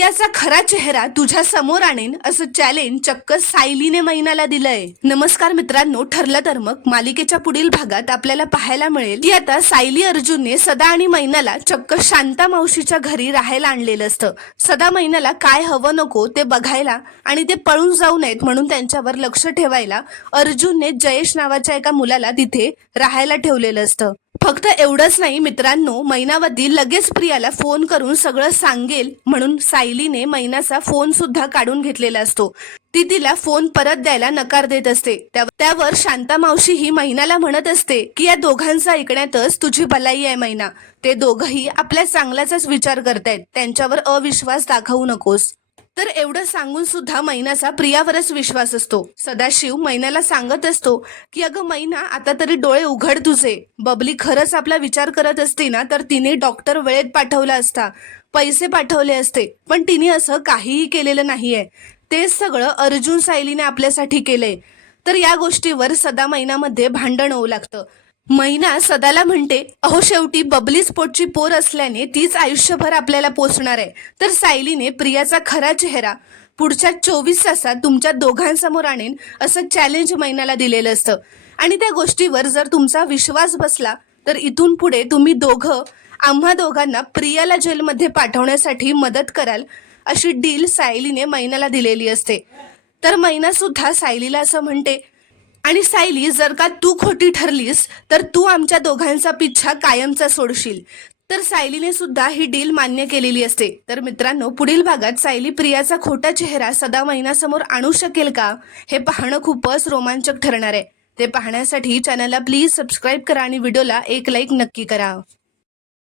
प्रियाचा खरा चेहरा तुझ्या समोर आणेन असं चॅलेंज चक्क सायलीने मैनाला दिलंय। नमस्कार मित्रांनो, ठरलं तर मग मालिकेच्या पुढील भागात आपल्याला पाहायला मिळेल की आता सायली अर्जुनने सदा आणि मैनाला चक्क शांता मावशीच्या घरी राहायला आणलेलं असतं। सदा मैनाला काय हवं नको ते बघायला आणि ते पळून जाऊ नयेत म्हणून त्यांच्यावर लक्ष ठेवायला अर्जुनने जयेश नावाच्या एका मुलाला तिथे राहायला ठेवलेलं असतं। फक्त एवढंच नाही मित्रांनो, मैनावती लगेच प्रियाला फोन करून सगळं सांगेल म्हणून सायलीने मैनाचा फोन सुद्धा काढून घेतलेला असतो। ती तिला फोन परत द्यायला नकार देत असते। त्यावर शांता मावशी ही मैनाला म्हणत असते की या दोघांचं ऐकण्यातच तुझी भलाई आहे मैना। ते दोघंही आपल्या चांगल्याचाच विचार करतायत, त्यांच्यावर अविश्वास दाखवू नकोस। तर एवढं सांगून सुद्धा मैनाचा प्रियावरच विश्वास असतो। सदाशिव मैनाला सांगत असतो की अगं मैना, आता तरी डोळे उघड तुझे। बबली खरंच आपला विचार करत असती ना तर तिने डॉक्टर वेळेत पाठवला असता, पैसे पाठवले असते, पण तिने असं काहीही केलेलं नाहीये। तेच सगळं अर्जुन सायलीने आपल्यासाठी केलंय। तर या गोष्टीवर सदा मैनामध्ये भांडण होऊ लागतं। मैना सदाला म्हणते, अहो शेवटी बबलीच पोटची पोर असल्याने तीच आयुष्यभर आपल्याला पोसणार आहे। तर सायलीने प्रियाचा खरा चेहरा पुढच्या 24 तासात तुमच्या दोघांसमोर आणेन असं चॅलेंज मैनाला दिलेलं असतं। आणि त्या गोष्टीवर जर तुमचा विश्वास बसला तर इथून पुढे तुम्ही दोघं आम्हा दोघांना प्रियाला जेलमध्ये पाठवण्यासाठी मदत कराल अशी डील सायलीने मैनाला दिलेली असते। तर मैना सुद्धा सायलीला असं म्हणते, आणि सायली, जर का तू खोटी ठरलीस तर तू आमच्या दोघांचा पिच्छा कायमचा सोडशील। तर सायलीने सुद्धा ही डील मान्य केलेली असते। तर मित्रांनो, पुढील भागात सायली प्रियाचा खोटा चेहरा सदा मैनासमोर आणू शकेल का, हे पाहणं खूपच रोमांचक ठरणार आहे। ते पाहण्यासाठी चॅनलला प्लीज सबस्क्राईब करा आणि व्हिडिओला एक लाईक नक्की करा।